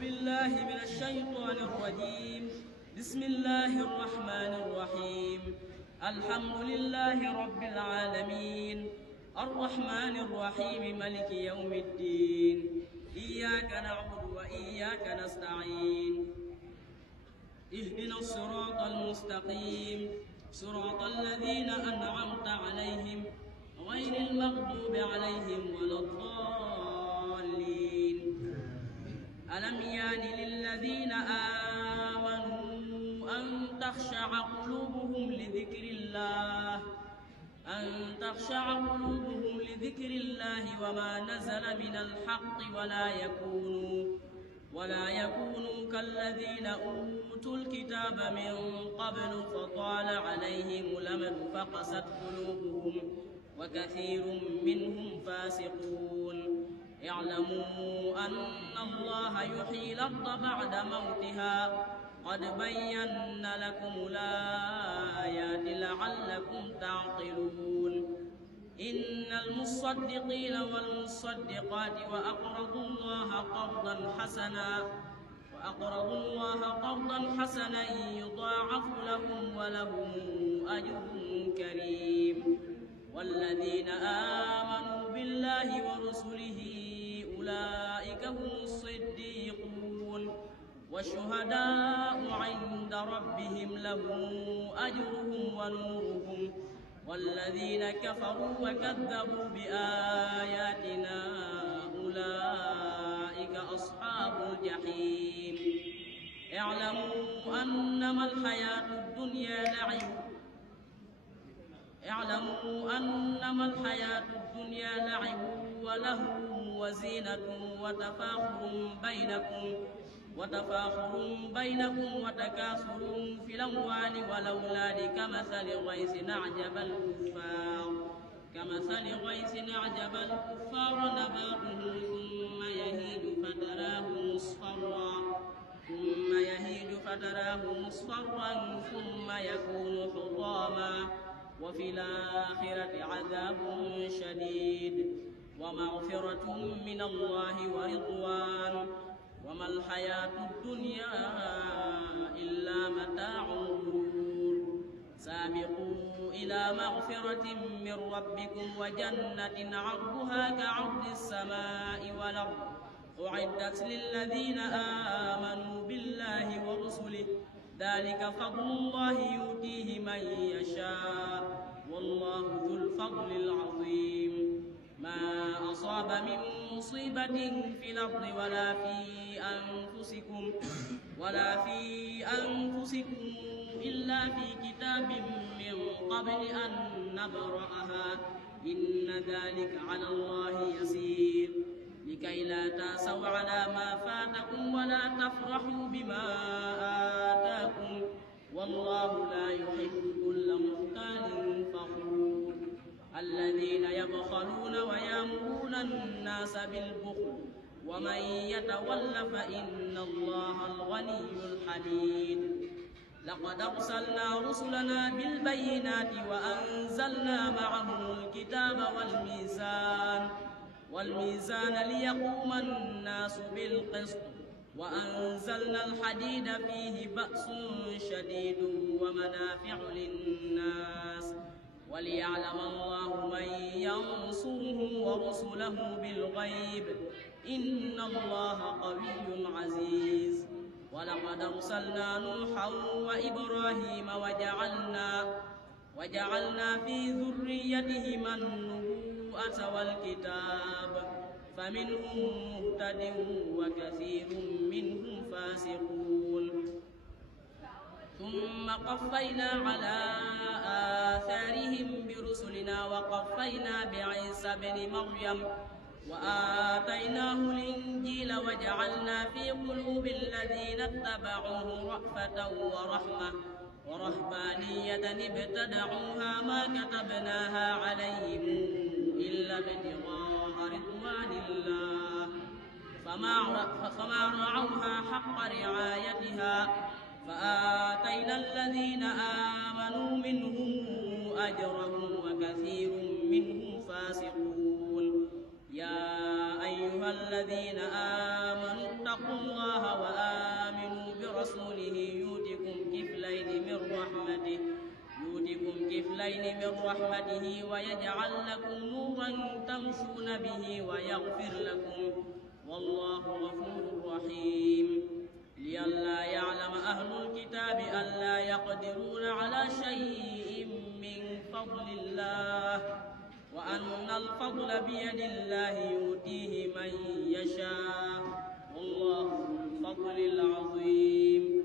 بالله من الشيطان الرجيم. بسم الله الرحمن الرحيم. الحمد لله رب العالمين، الرحمن الرحيم، ملك يوم الدين. إياك نعبد وإياك نستعين. اهدنا الصراط المستقيم، صراط الذين أنعمت عليهم غير المغضوب عليهم ولا الضالين. ألم يان للذين آمنوا أن تخشع قلوبهم لذكر الله وما نزل من الحق ولا يكونوا كالذين أوتوا الكتاب من قبل فطال عليهم الأمد فقست قلوبهم وكثير منهم فاسقون. اعلموا أن الله يحيي الأرض بعد موتها، قد بينا لكم الآيات لعلكم تعقلون. إن المصدقين والمصدقات وأقرضوا الله قرضا حسنا يضاعف لهم ولهم أجر كريم. والذين آمنوا بالله ورسله أولئك هم الصديقون والشهداء عند ربهم لهم أجرهم ونورهم. والذين كفروا وكذبوا بآياتنا أولئك أصحاب الجحيم. اعلموا أنما الحياة الدنيا لعب ولهو وزينة وتفاخر بينكم وتكاثر في الأموال والأولاد كمثل غيث أعجب الكفار نباته ثم يهيج فتراه مصفرا ثم يكون حطاما، وفي الآخرة عذاب شديد ومغفرة من الله ورضوان. وما الحياة الدنيا إلا متاع الغرور. سابقوا إلى مغفرة من ربكم وجنة عرضها كعرض السماء والأرض أعدت للذين آمنوا بالله ورسله، ذلك فضل الله يؤتيه من يشاء والله ذو الفضل العظيم. ما أصاب من مصيبة في الأرض ولا في أنفسكم إلا في كتاب من قبل أن نبرأها، إن ذلك على الله يسير. لكي لا تأسوا على ما فاتكم ولا تفرحوا بما آتاكم، والله لا يحب كل مختال فخور. الذين يبخلون ويأمرون الناس بالبخل ومن يتول فإن الله الغني الحميد. لقد أرسلنا رسلنا بالبينات وأنزلنا معهم الكتاب والميزان ليقوم الناس بالقسط، وأنزلنا الحديد فيه بأس شديد ومنافع للناس وليعلم الله من ينصره ورسله بالغيب، إن الله قوي عزيز. ولقد أرسلنا نوحا وإبراهيم وجعلنا في ذريتهما النبوءة والكتاب، فمنهم مهتد وكثير منهم فاسقون. ثم قفينا على آثارهم برسلنا وقفينا بعيسى بن مريم وآتيناه الإنجيل وجعلنا في قلوب الذين اتبعوه رأفة ورحمة ورهبانية ابتدعوها ما كتبناها عليهم إلا ابتغاء رضوان الله، فما رعوها حق رعايتها، فآتينا الذين آمنوا منهم أجرهم وكثير منهم فاسقون. يا أيها الذين آمنوا اتقوا الله الله وآمنوا برسوله يؤتكم كفلين من رحمته ويجعل لكم نورا تمشون به ويغفر لكم والله غفور رحيم لئلا يعلم أهل الكتاب ألا يقدرون على شيء من فضل الله وأن الفضل بيد الله يؤتيه من يشاء والله ذو الفضل العظيم